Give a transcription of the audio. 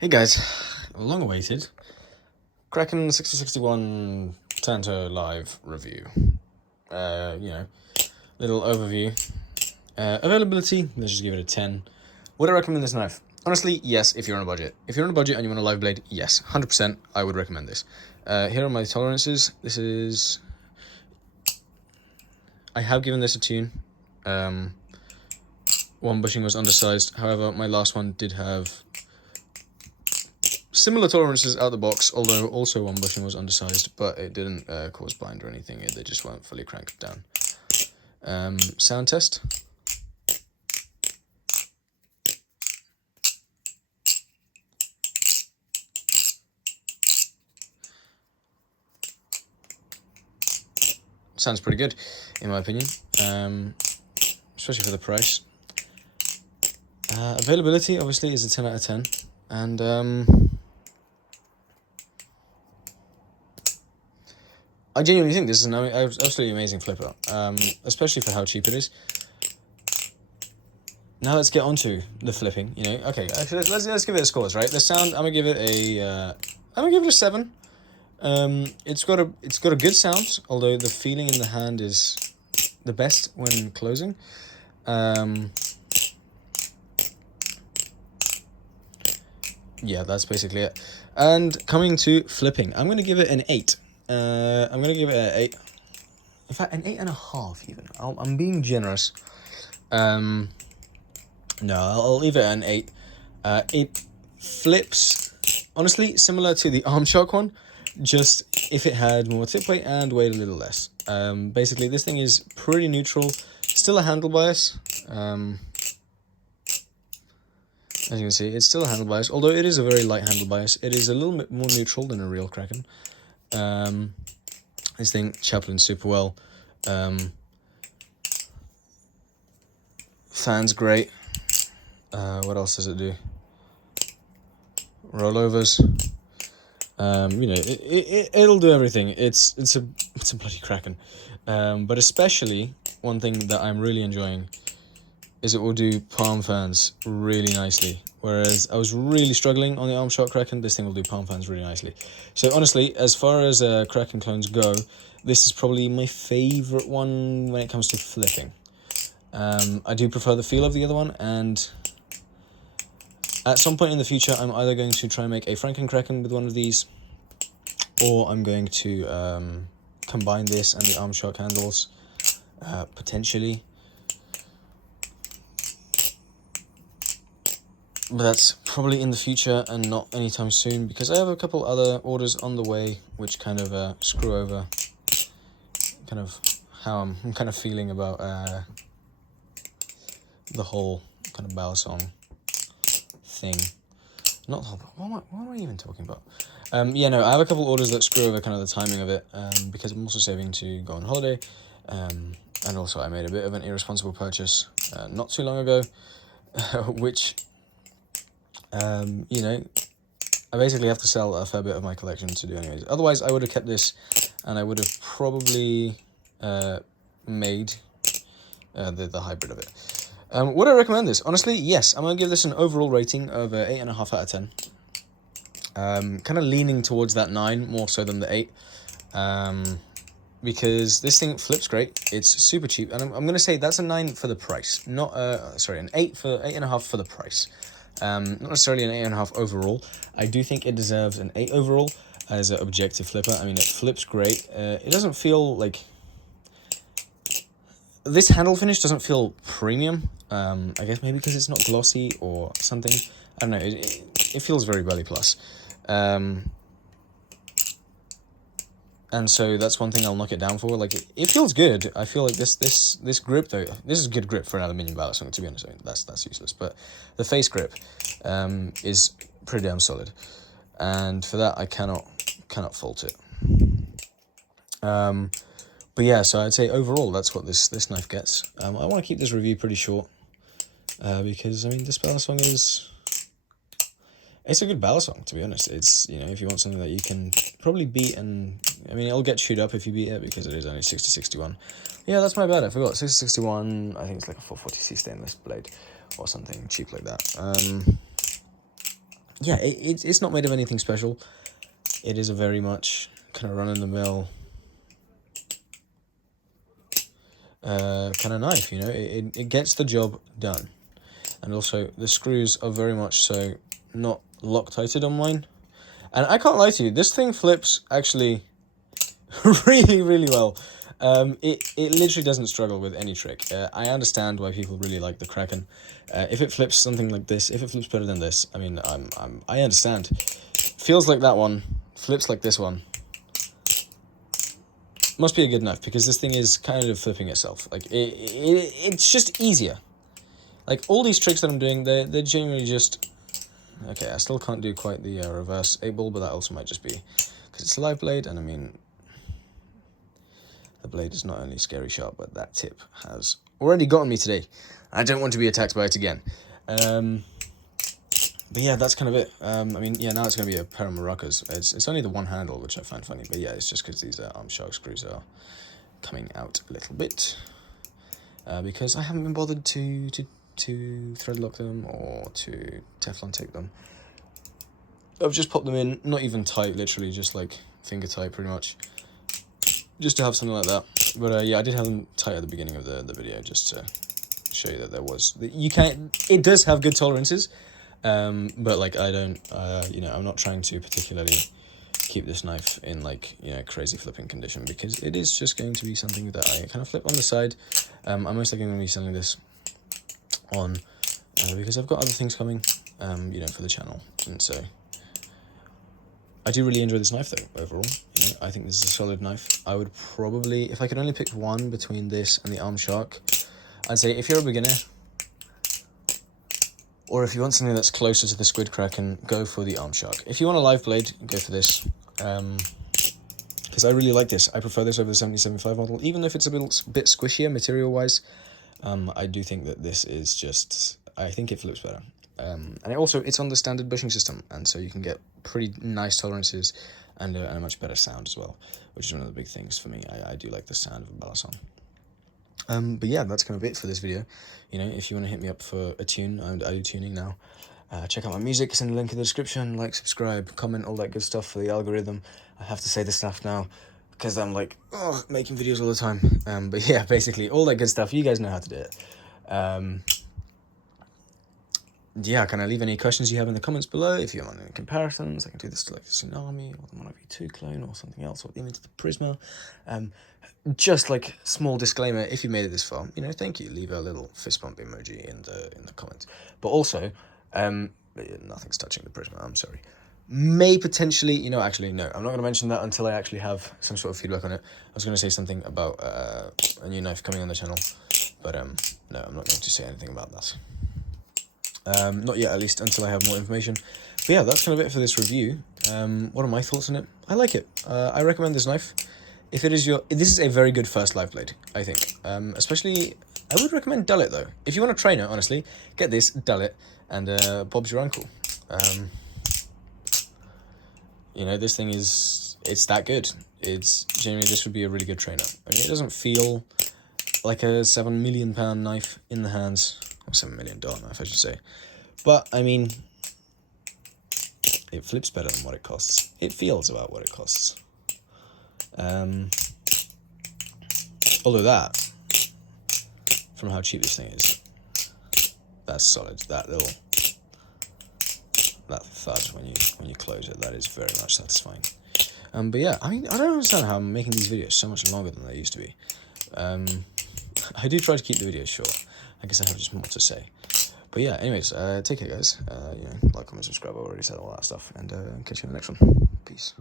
Hey guys, long awaited Kraken 6061 Tanto live review. Little overview. Availability, let's just give it a 10. Would I recommend this knife? Honestly, yes, if you're on a budget. If you're on a budget and you want a live blade, yes, 100% I would recommend this. Here are my tolerances. I have given this a tune. One bushing was undersized, however, my last one did have similar tolerances out the box, although also one bushing was undersized, but it didn't cause bind or anything. They just weren't fully cranked down. Sound test. Sounds pretty good, in my opinion, especially for the price. Availability, obviously, is a 10 out of 10, and I genuinely think this is an absolutely amazing flipper, especially for how cheap it is. Now let's get onto the flipping. Okay. Actually, let's give it a scores, right? The sound, I'm gonna give it a 7. It's got a good sound, although the feeling in the hand is the best when closing. Yeah, that's basically it. And coming to flipping, I'm gonna give it an 8. I'm gonna give it an 8. In fact, an 8.5 even. I'm being generous. No, I'll leave it at an 8. It flips, honestly, similar to the Arm Shark one, just if it had more tip weight and weighed a little less. Basically, this thing is pretty neutral. Still a handle bias. As you can see, it's still a handle bias, although it is a very light handle bias. It is a little bit more neutral than a real Kraken. This thing chaplains super well. Fan's great. What else does it do? Rollovers. It'll do everything. It's a bloody Kraken. But especially one thing that I'm really enjoying is it will do palm fans really nicely. Whereas I was really struggling on the Arm Shark Kraken, this thing will do palm fans really nicely. So honestly, as far as Kraken clones go, this is probably my favourite one when it comes to flipping. I do prefer the feel of the other one, and at some point in the future, I'm either going to try and make a Franken Kraken with one of these, or I'm going to combine this and the Arm Shark handles, potentially. But that's probably in the future and not anytime soon, because I have a couple other orders on the way which kind of screw over kind of how I'm kind of feeling about the whole kind of Balisong thing. Not the whole, what am I even talking about? I have a couple orders that screw over kind of the timing of it, because I'm also saving to go on holiday, and also I made a bit of an irresponsible purchase not too long ago, which I basically have to sell a fair bit of my collection to do anyways. Otherwise, I would have kept this, and I would have probably made the hybrid of it. Would I recommend this? Honestly, yes. I'm going to give this an overall rating of 8.5 out of 10. Kind of leaning towards that 9 more so than the 8. Because this thing flips great. It's super cheap, and I'm going to say that's a 9 for the price. Not an 8.5 for the price. Not necessarily an 8.5 overall. I do think it deserves an 8 overall as an objective flipper. I mean, it flips great. It doesn't feel like... This handle finish doesn't feel premium. I guess maybe because it's not glossy or something. I don't know. It feels very Baliplus. And so that's one thing I'll knock it down for. Like, it feels good. I feel like this grip, though, this is good grip for an aluminium Balisong, to be honest. I mean, that's useless. But the face grip is pretty damn solid. And for that, I cannot fault it. But yeah, so I'd say overall, that's what this knife gets. I want to keep this review pretty short, because, I mean, this Balisong is... It's a good Balisong, to be honest. It's, if you want something that you can probably beat, and, I mean, it'll get chewed up if you beat it, because it is only 6061. Yeah, that's my bad, I forgot. 6061, I think it's like a 440C stainless blade, or something cheap like that. yeah, it's not made of anything special. It is a very much kind of run-in-the-mill kind of knife, you know. It gets the job done. And also, the screws are very much so not Loctited on mine. And I can't lie to you, this thing flips actually really, really well. It literally doesn't struggle with any trick. I understand why people really like the Kraken. If it flips something like this, if it flips better than this, I mean, I understand. Feels like that one, flips like this one. Must be a good knife, because this thing is kind of flipping itself. Like, it's just easier. Like, all these tricks that I'm doing, they're genuinely just... Okay, I still can't do quite the reverse 8-ball, but that also might just be because it's a live blade, and I mean, the blade is not only scary sharp, but that tip has already gotten me today. I don't want to be attacked by it again. But yeah, that's kind of it. I mean, yeah, now it's going to be a pair of maracas. It's only the one handle, which I find funny, but yeah, it's just because these arm shark screws are coming out a little bit. Because I haven't been bothered to thread lock them or to Teflon tape them. I've just popped them in, not even tight, literally just like finger tight pretty much, just to have something like that. But yeah, I did have them tight at the beginning of the video, just to show you that there was, it does have good tolerances, but like I don't, you know, I'm not trying to particularly keep this knife in like, you know, crazy flipping condition, because it is just going to be something that I kind of flip on the side. I'm most likely going to be selling this on because I've got other things coming, you know, for the channel, and so I do really enjoy this knife though, overall. You know, I think this is a solid knife. I would probably, if I could only pick one between this and the Arm Shark, I'd say if you're a beginner, or if you want something that's closer to the Squid Kraken, go for the Arm Shark. If you want a live blade, go for this. Because I really like this. I prefer this over the 7075 model, even if it's a bit squishier material-wise. I do think that this is just, I think it flips better. And it's on the standard bushing system, and so you can get pretty nice tolerances and a much better sound as well, which is one of the big things for me. I do like the sound of a Baliplus. But yeah, that's kind of it for this video. You know, if you want to hit me up for a tune, I do tuning now. Check out my music, send a link in the description, like, subscribe, comment, all that good stuff for the algorithm. I have to say this stuff now, because I'm like, making videos all the time. But yeah, basically, all that good stuff, you guys know how to do it. Yeah, can I leave any questions you have in the comments below? If you want any comparisons, I can do this to like the Tsunami, or the Mono V2 clone, or something else, or even to the Prisma. Just like small disclaimer, if you made it this far, you know, thank you. Leave a little fist bump emoji in the comments. But also, nothing's touching the Prisma, I'm sorry. May potentially, you know, actually, no, I'm not going to mention that until I actually have some sort of feedback on it. I was going to say something about a new knife coming on the channel, but no, I'm not going to say anything about that. Not yet, at least, until I have more information. But yeah, that's kind of it for this review. What are my thoughts on it? I like it. I recommend this knife. If it is this is a very good first live blade, I think. Especially, I would recommend dull it though. If you want a trainer, honestly, get this, dull it, and Bob's your uncle. You know, this thing it's that good. It's genuinely, this would be a really good trainer. I mean, it doesn't feel like a £7 million knife in the hands, or $7 million knife, I should say. But I mean, it flips better than what it costs. It feels about what it costs. Although that, from how cheap this thing is, that's solid. That thud when you close it, that is very much satisfying. But yeah, I mean, I don't understand how I'm making these videos so much longer than they used to be. I do try to keep the videos short. I guess I have just more to say. But yeah, anyways, take care, guys. You know, like, comment, subscribe. I already said all that stuff, and catch you in the next one. Peace.